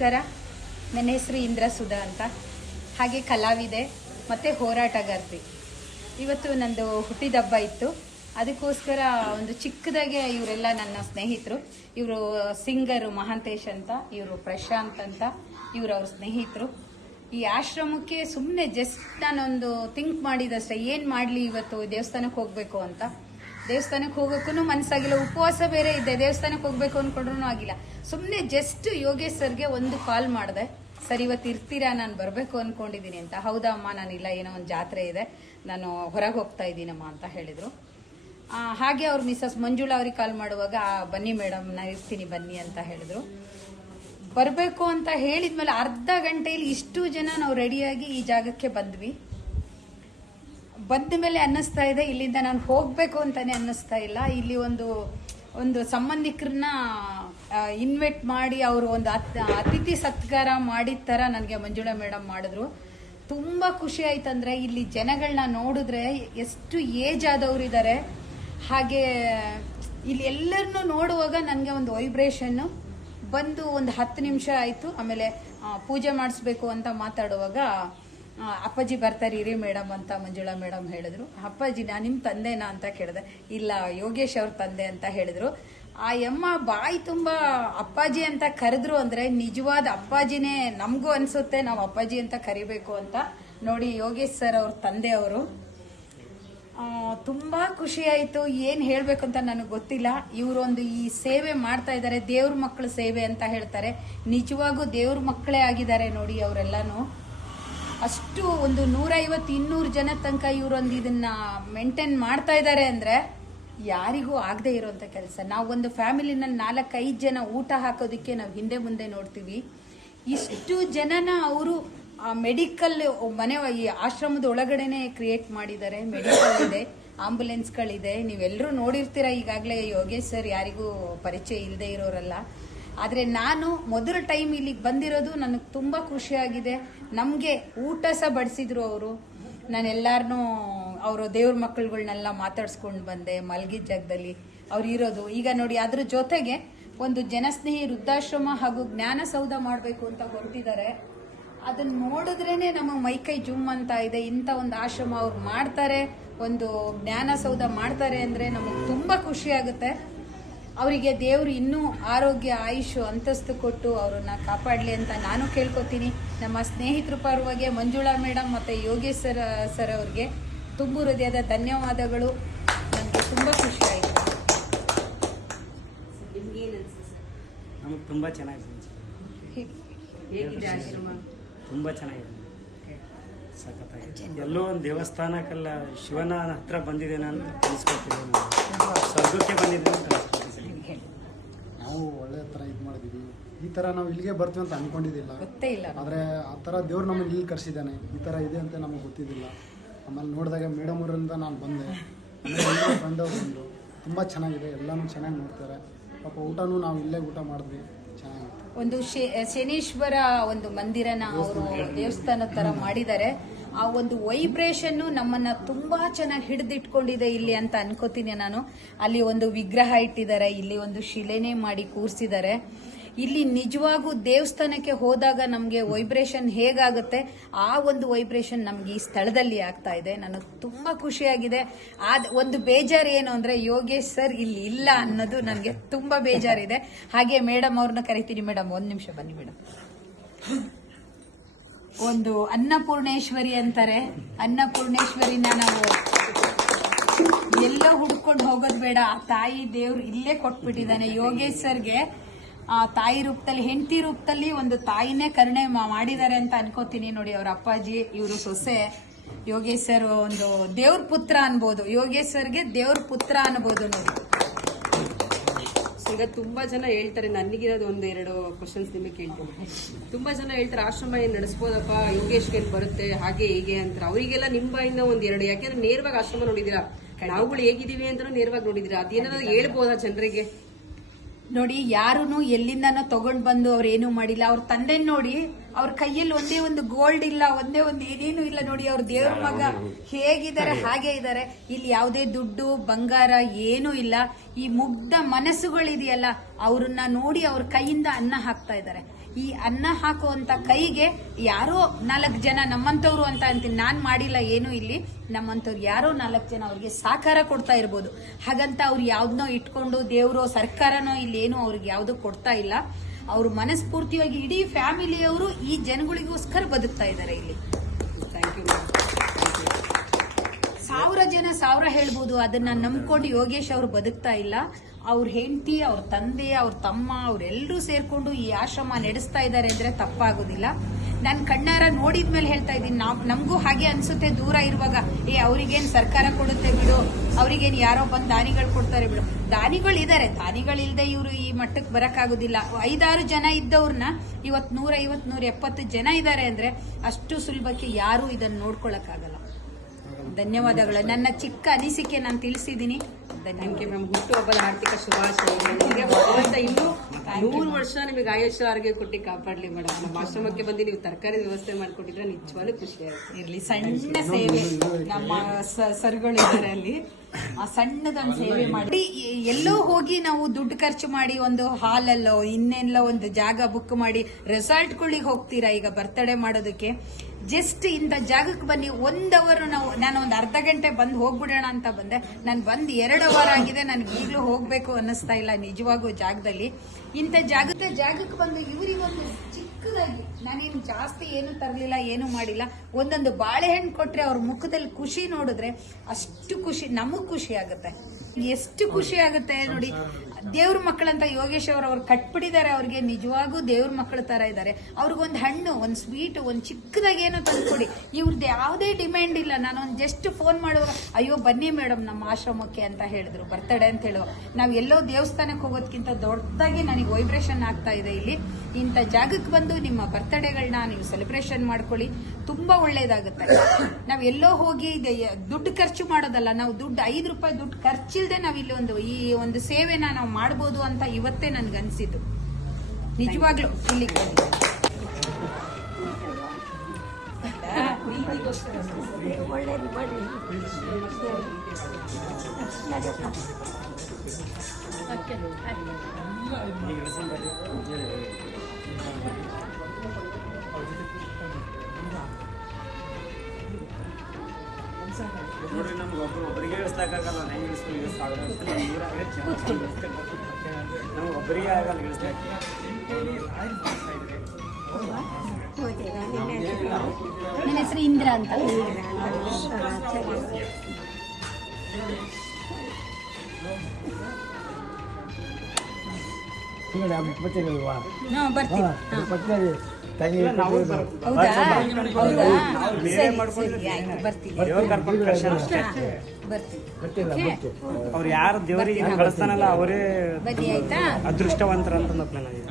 ನಮಸ್ಕಾರ ನನ್ನ ಹೆಸರು ಇಂದ್ರ ಸುಧಾ ಅಂತ. ಹಾಗೆ ಕಲಾವಿದೆ, ಮತ್ತು ಹೋರಾಟಗಾರ್ತಿ. ಇವತ್ತು ನಂದು ಹುಟ್ಟಿದಬ್ಬ ಇತ್ತು. ಅದಕ್ಕೋಸ್ಕರ ಒಂದು ಚಿಕ್ಕದಾಗೆ ಇವರೆಲ್ಲ ನನ್ನ ಸ್ನೇಹಿತರು. ಇವರು ಸಿಂಗರು ಮಹಾಂತೇಶ್ ಅಂತ, ಇವರು ಪ್ರಶಾಂತ್ ಅಂತ, ಇವರು ಅವ್ರ ಸ್ನೇಹಿತರು. ಈ ಆಶ್ರಮಕ್ಕೆ ಸುಮ್ಮನೆ ಜಸ್ಟ್ ನಾನೊಂದು ಥಿಂಕ್ ಮಾಡಿದಷ್ಟೇ, ಏನು ಮಾಡಲಿ ಇವತ್ತು ದೇವಸ್ಥಾನಕ್ಕೆ ಹೋಗಬೇಕು ಅಂತ. ದೇವಸ್ಥಾನಕ್ಕೆ ಹೋಗೋಕ್ಕೂ ಮನಸ್ಸಾಗಿಲ್ಲ ಉಪವಾಸ ಬೇರೆ ಇದೆ ದೇವಸ್ಥಾನಕ್ಕೆ ಹೋಗ್ಬೇಕು ಅನ್ಕೊಂಡ್ರು ಆಗಿಲ್ಲ. ಸುಮ್ಮನೆ ಜಸ್ಟ್ ಯೋಗೇಶ್ ಸರ್ಗೆ ಒಂದು ಕಾಲ್ ಮಾಡಿದೆ. ಸರ್ ಇವತ್ತು ಇರ್ತೀರಾ ನಾನು ಬರಬೇಕು ಅಂದ್ಕೊಂಡಿದ್ದೀನಿ ಅಂತ. ಹೌದಾ ಅಮ್ಮ ನಾನಿಲ್ಲ ಏನೋ ಒಂದು ಜಾತ್ರೆ ಇದೆ. ನಾನು ಹೊರಗೆ ಹೋಗ್ತಾ ಇದ್ದೀನಮ್ಮ ಅಂತ ಹೇಳಿದರು. ಹಾಗೆ ಅವ್ರು ಮಿಸಸ್ ಮಂಜುಳಾ ಅವ್ರಿಗೆ ಕಾಲ್ ಮಾಡುವಾಗ "ಆ, ಬನ್ನಿ ಮೇಡಮ್ ನಾನು ಇರ್ತೀನಿ ಬನ್ನಿ ಅಂತ ಹೇಳಿದ್ರು. ಬರಬೇಕು ಅಂತ ಹೇಳಿದ್ಮೇಲೆ ಅರ್ಧ ಗಂಟೆಯಲ್ಲಿ ಇಷ್ಟು ಜನ ನಾವು ರೆಡಿಯಾಗಿ ಈ ಜಾಗಕ್ಕೆ ಬಂದ್ವಿ. ಬಂದ ಮೇಲೆ ಅನ್ನಿಸ್ತಾ ಇದೆ, ಇಲ್ಲಿಂದ ನಾನು ಹೋಗಬೇಕು ಅಂತಾನೆ ಅನ್ನಿಸ್ತಾ ಇಲ್ಲ. ಇಲ್ಲಿ ಒಂದು ಒಂದು ಸಂಬಂಧಿಕರನ್ನ ಇನ್ವೈಟ್ ಮಾಡಿ ಅವರು ಒಂದು ಅತ್- ಅತಿಥಿ ಸತ್ಕಾರ ಮಾಡಿದ ಥರ ನನಗೆ ಮಂಜುಳಾ ಮೇಡಮ್ ಮಾಡಿದ್ರು. ತುಂಬ ಖುಷಿ ಆಯ್ತಂದ್ರೆ ಇಲ್ಲಿ ಜನಗಳನ್ನ ನೋಡಿದ್ರೆ ಎಷ್ಟು ಏಜ್ ಆದವರು ಇದ್ದಾರೆ ಹಾಗೆ, ಇಲ್ಲಿ ಎಲ್ಲರನ್ನೂ ನೋಡುವಾಗ ನನಗೆ ಒಂದು ವೈಬ್ರೇಷನ್ನು ಬಂದು ಒಂದು ಹತ್ತು ನಿಮಿಷ ಆಯಿತು, ಆಮೇಲೆ ಪೂಜೆ ಮಾಡಿಸ್ಬೇಕು ಅಂತ ಮಾತಾಡುವಾಗ ಅಪ್ಪಾಜಿ ಬರ್ತಾರೆ, ಇರಿ ಮೇಡಮ್ ಅಂತ ಮಂಜುಳಾ ಮೇಡಮ್ ಹೇಳಿದ್ರು. ಅಪ್ಪಾಜಿ, ನಾ ನಿಮ್ಮ ತಂದೆನಾ ಅಂತ ಕೇಳಿದೆ. ಇಲ್ಲ, ಯೋಗೇಶ್ ಅವ್ರ ತಂದೆ ಅಂತ ಹೇಳಿದ್ರು. ಆ ಯಮ್ಮ ಬಾಯಿ ತುಂಬಾ ಅಪ್ಪಾಜಿ ಅಂತ ಕರೆದ್ರು ಅಂದ್ರೆ ನಿಜವಾದ ಅಪ್ಪಾಜಿನೇ ನಮಗೂ ಅನ್ಸುತ್ತೆ, ನಾವು ಅಪ್ಪಾಜಿ ಅಂತ ಕರಿಬೇಕು ಅಂತ. ನೋಡಿ, ಯೋಗೇಶ್ ಸರ್ ಅವ್ರ ತಂದೆ ಅವರು. ತುಂಬಾ ಖುಷಿ ಆಯ್ತು. ಏನ್ ಹೇಳ್ಬೇಕು ಅಂತ ನನಗೆ ಗೊತ್ತಿಲ್ಲ. ಇವರೊಂದು ಈ ಸೇವೆ ಮಾಡ್ತಾ ಇದ್ದಾರೆ, ದೇವ್ರ ಮಕ್ಕಳ ಸೇವೆ ಅಂತ ಹೇಳ್ತಾರೆ. ನಿಜವಾಗೂ ದೇವ್ರ ಮಕ್ಕಳೇ ಆಗಿದ್ದಾರೆ ನೋಡಿ ಅವರೆಲ್ಲಾನು. ಅಷ್ಟು ಒಂದು ನೂರೈವತ್ತು, ಇನ್ನೂರು ಜನ ತನಕ ಇವರೊಂದು ಇದನ್ನ ಮೇಂಟೈನ್ ಮಾಡ್ತಾ ಇದ್ದಾರೆ ಅಂದ್ರೆ ಯಾರಿಗೂ ಆಗದೆ ಇರೋಂಥ ಕೆಲಸ. ನಾವು ಒಂದು ಫ್ಯಾಮಿಲಿನಲ್ಲಿ ನಾಲ್ಕೈದು ಜನ ಊಟ ಹಾಕೋದಕ್ಕೆ ನಾವು ಹಿಂದೆ ಮುಂದೆ ನೋಡ್ತೀವಿ. ಇಷ್ಟು ಜನನ ಅವರು ಮೆಡಿಕಲ್ ಮನೆ, ಈ ಆಶ್ರಮದ ಒಳಗಡೆನೆ ಕ್ರಿಯೇಟ್ ಮಾಡಿದ್ದಾರೆ. ಮೆಡಿಕಲ್ ಇದೆ ಆಂಬುಲೆನ್ಸ್ಗಳಿದೆ ನೀವೆಲ್ಲರೂ ನೋಡಿರ್ತೀರ ಈಗಾಗಲೇ ಯೋಗೇಶ್ ಸರ್, ಯಾರಿಗೂ ಪರಿಚಯ ಇಲ್ಲದೆ ಇರೋರಲ್ಲ. ಆದರೆ ನಾನು ಮೊದಲ ಟೈಮ್ ಇಲ್ಲಿಗೆ ಬಂದಿರೋದು ನನಗೆ ತುಂಬ ಖುಷಿಯಾಗಿದೆ. ನಮಗೆ ಊಟ ಸಹ ಬಡಿಸಿದ್ರು ಅವರು. ನಾನೆಲ್ಲಾರನ್ನೂ ಅವರು ದೇವ್ರ ಮಕ್ಕಳುಗಳನ್ನೆಲ್ಲ ಮಾತಾಡ್ಸ್ಕೊಂಡು ಬಂದೆ ಮಲಗಿದ ಜಾಗದಲ್ಲಿ. ಅವ್ರು ಇರೋದು. ಈಗ ನೋಡಿ ಅದ್ರ ಜೊತೆಗೆ ಒಂದು ಜನಸ್ನೇಹಿ ವೃದ್ಧಾಶ್ರಮ ಹಾಗೂ ಜ್ಞಾನಸೌಧ ಮಾಡಬೇಕು ಅಂತ ಹೊರಟಿದ್ದಾರೆ ಅದನ್ನ ನೋಡಿದ್ರೇನೆ ನಮ್ಮ ಮೈಕೈ ಜುಮ್ ಅಂತ ಇದೆ. ಇಂಥ ಒಂದು ಆಶ್ರಮ ಅವ್ರು ಮಾಡ್ತಾರೆ. ಒಂದು ಜ್ಞಾನಸೌಧ ಮಾಡ್ತಾರೆ ಅಂದರೆ ನಮಗೆ ತುಂಬ ಖುಷಿ ಆಗುತ್ತೆ. ಅವರಿಗೆ ದೇವರು ಇನ್ನೂ ಆರೋಗ್ಯ ಆಯುಷ್ ಅಂತಸ್ತು ಕೊಟ್ಟು ಅವರನ್ನ ಕಾಪಾಡಲಿ ಅಂತ ನಾನು ಕೇಳ್ಕೊತೀನಿ. ನಮ್ಮ ಸ್ನೇಹಿತರು ಪರವಾಗಿ ಮಂಜುಳಾ ಮೇಡಮ್ ಮತ್ತು ಯೋಗೇಶ್ ಸರ್ ಸರ್ ಅವ್ರಿಗೆ ತುಂಬು ಹೃದಯದ ಧನ್ಯವಾದಗಳು. ನನಗೆ ತುಂಬ ಖುಷಿ ಆಯಿತು. ನಮಗೆ ತುಂಬ ಚೆನ್ನಾಗಿದೆ. ಹೇಗಿದೆ ಆಶ್ರಮ? ತುಂಬ ಚೆನ್ನಾಗಿದೆ. ಸಖತ್ತಾಗಿದೆ ಎಲ್ಲೋ ಒಂದು ದೇವಸ್ಥಾನಕ್ಕೆಲ್ಲ ಶಿವನ ಹತ್ರ ಬಂದಿದ್ದೇನೆ ಅಂತ ಅನಿಸ್ಕೊಳ್ತಿದ್ದೆ ನಾನು. ಸ್ವರ್ಗಕ್ಕೆ ಬಂದಿದ್ದೇನೆ ಅಂತ ನಾವು ಒಳ್ಳೆ ಥರ ಇದು ಮಾಡಿದ್ದೀವಿ ಈ ಥರ ನಾವು ಇಲ್ಲಿಗೆ ಬರ್ತೀವಿ ಅಂತ ಅನ್ಕೊಂಡಿದ್ದಿಲ್ಲ. ಗೊತ್ತೇ ಇಲ್ಲ ಆದರೆ ಆ ಥರ ದೇವ್ರು ನಮ್ಮನ್ನು ಇಲ್ಲಿ ಕರ್ಸಿದ್ದಾನೆ. ಈ ಥರ ಇದೆ ಅಂತ ನಮಗೆ ಗೊತ್ತಿದ್ದಿಲ್ಲ. ಆಮೇಲೆ ನೋಡಿದಾಗ ಮೇಡಮ್ ಅವರಿಂದ ನಾನು ಬಂದೆ. ಬಂದವ್ರು ಫ್ರೆಂಡ್ ಅವ್ರು ಬಂದರು. ತುಂಬ ಚೆನ್ನಾಗಿದೆ. ಎಲ್ಲನೂ ಚೆನ್ನಾಗಿ ನೋಡ್ತಾರೆ. ಪಾಪ ಊಟನೂ ನಾವು ಇಲ್ಲೇ ಊಟ ಮಾಡಿದ್ವಿ. ಚೆನ್ನಾಗಿತ್ತು ಒಂದು ಶನೇಶ್ವರ ಒಂದು ಮಂದಿರನ ಅವರು ದೇವಸ್ಥಾನ ತರ ಮಾಡಿದ್ದಾರೆ. ಆ ಒಂದು ವೈಬ್ರೇಷನ್ ನಮ್ಮನ್ನ ತುಂಬಾ ಚೆನ್ನಾಗಿ ಹಿಡಿದಿಟ್ಕೊಂಡಿದೆ ಇಲ್ಲಿ ಅಂತ ಅನ್ಕೋತೀನಿ ನಾನು. ಅಲ್ಲಿ ಒಂದು ವಿಗ್ರಹ ಇಟ್ಟಿದ್ದಾರೆ ಇಲ್ಲಿ ಒಂದು ಶಿಲೆನೇ ಮಾಡಿ ಕೂರಿಸಿದ್ದಾರೆ. ಇಲ್ಲಿ ನಿಜವಾಗೂ ದೇವಸ್ಥಾನಕ್ಕೆ ಹೋದಾಗ ನಮಗೆ ವೈಬ್ರೇಷನ್ ಹೇಗಾಗುತ್ತೆ? ಆ ಒಂದು ವೈಬ್ರೇಷನ್ ನಮ್ಗೆ ಈ ಸ್ಥಳದಲ್ಲಿ ಆಗ್ತಾ ಇದೆ. ನನಗೆ ತುಂಬಾ ಖುಷಿಯಾಗಿದೆ. ಆದ ಒಂದು ಬೇಜಾರು ಏನು ಅಂದ್ರೆ, ಯೋಗೇಶ್ ಸರ್ ಇಲ್ಲಿ ಇಲ್ಲ ಅನ್ನೋದು ನನಗೆ ತುಂಬಾ ಬೇಜಾರಿದೆ. ಹಾಗೆ ಮೇಡಮ್ ಅವ್ರನ್ನ ಕರಿತೀನಿ. ಮೇಡಮ್, ಒಂದ್ ನಿಮಿಷ ಬನ್ನಿ ಮೇಡಮ್. ಒಂದು ಅನ್ನಪೂರ್ಣೇಶ್ವರಿ ಅಂತಾರೆ. ಅನ್ನಪೂರ್ಣೇಶ್ವರಿನ ನಾವು ಎಲ್ಲೋ ಹುಡ್ಕೊಂಡು ಹೋಗೋದು ಬೇಡ. ಆ ತಾಯಿ ದೇವ್ರು ಇಲ್ಲೇ ಕೊಟ್ಬಿಟ್ಟಿದ್ದಾನೆ. ಯೋಗೇಶ್ ಸರ್ಗೆ ತಾಯಿ ರೂಪದಲ್ಲಿ, ಹೆಂಡತಿ ರೂಪದಲ್ಲಿ ಒಂದು ತಾಯಿನೇ ಕರುಣೆ ಮಾಡಿದ್ದಾರೆ ಅಂತ ಅನ್ಕೋತೀನಿ ನೋಡಿ ಅವ್ರ ಅಪ್ಪಾಜಿ, ಇವರು ಸೊಸೆ, ಯೋಗೇಶ್ವರ್ ಒಂದು ದೇವ್ರ ಪುತ್ರ ಅನ್ಬೋದು. ಯೋಗೇಶ್ವರ್ಗೆ ದೇವ್ರ ಪುತ್ರ ಅನ್ಬೋದು ನೋಡಿ. ಈಗ ತುಂಬಾ ಜನ ಹೇಳ್ತಾರೆ, ನನಗಿರೋದು ಒಂದು ಎರಡು ಕ್ವಶನ್ಸ್ ನಿಮಗೆ ಕೇಳ್ತೀನಿ. ತುಂಬಾ ಜನ ಹೇಳ್ತಾರೆ, ಆಶ್ರಮ ಏನ್ ನಡೆಸ್ಬೋದಪ್ಪ, ಯೋಗೇಶ್ಗೆ ಏನ್ ಬರುತ್ತೆ, ಹಾಗೆ ಹೀಗೆ ಅಂತ ಅವರಿಗೆಲ್ಲ ನಿಮ್ಮ ಬಾಯಿಂದ ಒಂದ್ ಎರಡು, ಯಾಕೆಂದ್ರೆ ನೇರವಾಗಿ ಆಶ್ರಮ ನೋಡಿದೀರಾ ನಾವುಗಳು ಹೇಗಿದೀವಿ ಅಂತ ನೇರವಾಗಿ ನೋಡಿದೀರಾ ಅದೇನಾದ್ರು ಹೇಳ್ಬೋದಾ ಜನರಿಗೆ? ನೋಡಿ ಯಾರೂ ಎಲ್ಲಿಂದನೋ ತಗೊಂಡ್ ಬಂದು ಅವ್ರು ಏನು ಮಾಡಿಲ್ಲ. ಅವ್ರ ತಂದೆ ನೋಡಿ ಅವ್ರ ಕೈಯಲ್ಲಿ ಒಂದೇ ಒಂದು ಗೋಲ್ಡ್ ಇಲ್ಲ ಒಂದೇ ಒಂದು ಏನೇನು ಇಲ್ಲ ನೋಡಿ ಅವ್ರ ದೇವ್ರ ಮಗ ಹೇಗಿದ್ದಾರೆ ಹಾಗೆ ಇದ್ದಾರೆ. ಇಲ್ಲಿ ಯಾವುದೇ ದುಡ್ಡು ಬಂಗಾರ ಏನೂ ಇಲ್ಲ. ಈ ಮುಗ್ಧ ಮನಸ್ಸುಗಳಿದೆಯಲ್ಲ ಅವ್ರನ್ನ ನೋಡಿ ಅವ್ರ ಕೈಯಿಂದ ಅನ್ನ ಹಾಕ್ತಾ ಇದ್ದಾರೆ. ಈ ಅನ್ನ ಹಾಕುವಂತ ಕೈಗೆ ಯಾರೋ ನಾಲ್ಕು ಜನ ನಮ್ಮಂತವ್ರು ಅಂತ ಅಂತೀನಿ ನಾನ್ ಮಾಡಿಲ್ಲ, ಏನು ಇಲ್ಲಿ. ನಮ್ಮಂಥವ್ರು ಯಾರೋ ನಾಲ್ಕು ಜನ ಅವ್ರಿಗೆ ಸಹಕಾರ ಕೊಡ್ತಾ ಇರ್ಬೋದು. ಹಾಗಂತ ಅವ್ರು ಯಾವ್ದನ್ನೋ ಇಟ್ಕೊಂಡು ದೇವ್ರೋ, ಸರ್ಕಾರನೋ ಇಲ್ಲಿ ಏನು ಅವ್ರಿಗೆ ಯಾವ್ದು ಕೊಡ್ತಾ ಇಲ್ಲ. ಅವ್ರು ಮನಸ್ಫೂರ್ತಿಯಾಗಿ ಇಡೀ ಫ್ಯಾಮಿಲಿಯವರು ಈ ಜನಗಳಿಗೋಸ್ಕರ ಬದುಕ್ತಾ ಇದ್ದಾರೆ ಇಲ್ಲಿ. ಸಾವಿರ ಜನ ಸಾವಿರ ಹೇಳ್ಬೋದು. ಅದನ್ನ ನಂಬ್ಕೊಂಡು ಯೋಗೇಶ್ ಅವರು ಬದುಕ್ತಾ ಇಲ್ಲ. ಅವ್ರ ಹೆಂಡತಿ, ಅವ್ರ ತಂದೆ, ಅವ್ರ ತಮ್ಮ ಅವರೆಲ್ಲರೂ ಸೇರ್ಕೊಂಡು ಈ ಆಶ್ರಮ ನಡೆಸ್ತಾ ಇದ್ದಾರೆ ಅಂದ್ರೆ ತಪ್ಪಾಗೋದಿಲ್ಲ. ನಾನು ಕಣ್ಣಾರ ನೋಡಿದ್ಮೇಲೆ ಹೇಳ್ತಾ ಇದ್ದೀನಿ. ನಾವ್, ನಮಗೂ ಹಾಗೆ ಅನ್ಸುತ್ತೆ ದೂರ ಇರುವಾಗ. ಏ, ಅವ್ರಿಗೇನ್ ಸರ್ಕಾರ ಕೊಡುತ್ತೆ ಬಿಡು. ಅವ್ರಿಗೇನ್ ಯಾರೋ ಬಂದು ದಾನಿಗಳು ಕೊಡ್ತಾರೆ ಬಿಡು. ದಾನಿಗಳು ಇದಾರೆ. ದಾನಿಗಳಿಲ್ಲದೆ ಇವರು ಈ ಮಟ್ಟಕ್ಕೆ ಬರಕ್ಕಾಗೋದಿಲ್ಲ. ಐದಾರು ಜನ ಇದ್ದವ್ರನ್ನ ಇವತ್ತು ನೂರ ಐವತ್ ನೂರ ಎಪ್ಪತ್ತು ಜನ ಇದ್ದಾರೆ ಅಂದ್ರೆ ಅಷ್ಟು ಸುಲಭಕ್ಕೆ ಯಾರು ಇದನ್ನು ನೋಡ್ಕೊಳಕ್ಕಾಗಲ್ಲ. ಧನ್ಯವಾದಗಳು. ನನ್ನ ಚಿಕ್ಕ ಅನಿಸಿಕೆ ನಾನು ತಿಳಿಸಿದ್ದೀನಿ. You ma'am. ಹುಟ್ಟುಹಬ್ಬದ ಆರ್ಥಿಕ ಶುಭಾಶಯಗಳು. ನಿಮಗೆ ಭಗವಂತ ಇನ್ನೂ ನೂರು ವರ್ಷ ನಿಮಗೆ ಆಯುಷ್ ಆರೋಗ್ಯ ಕೊಟ್ಟು ಕಾಪಾಡ್ಲಿ ಮೇಡಮ್. ನಮ್ಮ ಆಶ್ರಮಕ್ಕೆ ಬಂದು ನೀವು ತರಕಾರಿ ವ್ಯವಸ್ಥೆ ಮಾಡಿಕೊಟ್ಟಿದ್ರೆ ನಿಜವಾಗ್ಲೂ ಖುಷಿ ಆಗುತ್ತೆ. ಇರಲಿ. ಸಣ್ಣ ಸೇವೆ. ನಮ್ಮ ಸರ್ಗಳು ಇದ್ದಾರೆ ಅಲ್ಲಿ. ಆ ಸಣ್ಣದೊಂದು ಸೇವೆ ಮಾಡಿ. ಎಲ್ಲೋ ಹೋಗಿ ನಾವು ದುಡ್ಡು ಖರ್ಚು ಮಾಡಿ ಒಂದು ಹಾಲಲ್ಲೋ ಇನ್ನೆಲ್ಲೋ ಒಂದು ಜಾಗ ಬುಕ್ ಮಾಡಿ ರೆಸಾರ್ಟ್ಗಳಿಗೆ ಹೋಗ್ತೀರಾ ಈಗ ಬರ್ತಡೇ ಮಾಡೋದಕ್ಕೆ? ಜಸ್ಟ್ ಇಂದ ಜಾಗಕ್ಕೆ ಬನ್ನಿ, ಒಂದ್ ಅವರ್ ನಾವು, ನಾನು ಒಂದು ಅರ್ಧ ಗಂಟೆ ಬಂದು ಹೋಗ್ಬಿಡೋಣ ಅಂತ ಬಂದೆ. ನಾನು ಬಂದ್ ಎರಡು ಅವರ್ ಆಗಿದೆ ನನಗೆ ಈಗಲೂ ಹೋಗಬೇಕು ಅನ್ನಿಸ್ತಾ ಇಲ್ಲ ನಿಜವಾಗೂ ಜಾಗದಲ್ಲಿ. ಇಂಥ ಜಾಗದ ಜಾಗಕ್ಕೆ ಬಂದು ಇವರಿಗೊಂದು ಚಿಕ್ಕದಾಗಿ, ನಾನೇನು ಜಾಸ್ತಿ ಏನು ತರಲಿಲ್ಲ, ಏನು ಮಾಡಿಲ್ಲ. ಒಂದೊಂದು ಬಾಳೆಹಣ್ಣು ಕೊಟ್ಟರೆ ಅವ್ರ ಮುಖದಲ್ಲಿ ಖುಷಿ ನೋಡಿದ್ರೆ ಅಷ್ಟು ಖುಷಿ, ನಮಗ್ ಖುಷಿ ಆಗುತ್ತೆ. ಎಷ್ಟು ಖುಷಿ ಆಗುತ್ತೆ ನೋಡಿ. ದೇವ್ರ ಮಕ್ಕಳಂತ ಯೋಗೇಶ್ ಅವರು ಅವ್ರು ಕಟ್ಬಿಟ್ಟಿದ್ದಾರೆ ಅವ್ರಿಗೆ, ನಿಜವಾಗೂ ದೇವ್ರ ಮಕ್ಕಳ ತರ ಇದ್ದಾರೆ. ಅವ್ರಿಗೊಂದು ಹಣ್ಣು, ಒಂದು ಸ್ವೀಟ್ ಒಂದು ಚಿಕ್ಕದಾಗೇನೋ ತಂದ್ಕೊಡಿ. ಇವ್ರದ್ದು ಯಾವುದೇ ಡಿಮ್ಯಾಂಡ್ ಇಲ್ಲ. ನಾನು ಒಂದು ಜಸ್ಟ್ ಫೋನ್ ಮಾಡುವಾಗ, ಅಯ್ಯೋ, ಬನ್ನಿ ಮೇಡಮ್ ನಮ್ಮ ಆಶ್ರಮಕ್ಕೆ ಅಂತ ಹೇಳಿದ್ರು ಬರ್ತಡೆ ಅಂತ ಹೇಳುವ ನಾವು ಎಲ್ಲೋ ದೇವಸ್ಥಾನಕ್ಕೆ ಹೋಗೋದ್ಕಿಂತ ದೊಡ್ಡದಾಗಿ ನನಗೆ ವೈಬ್ರೇಷನ್ ಆಗ್ತಾ ಇದೆ ಇಲ್ಲಿ. ಇಂಥ ಜಾಗಕ್ಕೆ ಬಂದು ನಿಮ್ಮ ಬರ್ತಡೇಗಳನ್ನ ನೀವು ಸೆಲೆಬ್ರೇಷನ್ ಮಾಡ್ಕೊಳ್ಳಿ. ತುಂಬಾ ಒಳ್ಳೇದಾಗುತ್ತೆ. ನಾವ್ ಎಲ್ಲೋ ಹೋಗಿ ದುಡ್ಡು ಖರ್ಚು ಮಾಡೋದಲ್ಲ, ನಾವು ದುಡ್ಡು ಐದು ರೂಪಾಯಿ ದುಡ್ಡು ಖರ್ಚಿಲ್ದೆ ನಾವಿಲ್ಲಿ ಒಂದು ಈ ಒಂದು ಸೇವೆನ ನಾವು ಮಾಡ್ಬೋದು ಅಂತ ಇವತ್ತೇ ನನ್ಗನ್ಸಿದ್ದು. ನಿಜವಾಗ್ಲು ಇಲ್ಲಿ ನೋಡ್ರಿ ನಮ್ಗೆ ಒಬ್ರು ಒಬ್ಬರಿಗೆ ಇಳಿಸ್ದಾಗಲ್ಲ ಹೆಂಗೆ ಇಳಿಸ್ತೀವಿ ಇಳಿಸ್ತಾಗಲ್ಲ ನಮ್ಗೆ ಒಬ್ಬರಿಗೆ ಆಗಲ್ಲ ಇಳಿಸ್ದಾಕಿ ನನ್ನ ಹೆಸರು ಇಂದ್ರ ಅಂತ ಹಾ ಬರ್ತೀವಿ ಹಾ. ನಾವು ಹೌದಾ ಹೌದಾ ಬೇರೆ ಸರಿ ಮಾಡ್ಕೊಂಡ್ರೆ ಸರಿ ಆಯ್ತು ಬರ್ತೀವಿ ಓಕೆ? ಅವ್ರು ಯಾರು ದೇವರಿಗೆ ಕಳಿಸ್ತಾನಲ್ಲ ಅವರೇ ಅದೃಷ್ಟವಂತರ ಅಂತ ಆಗಿದೆ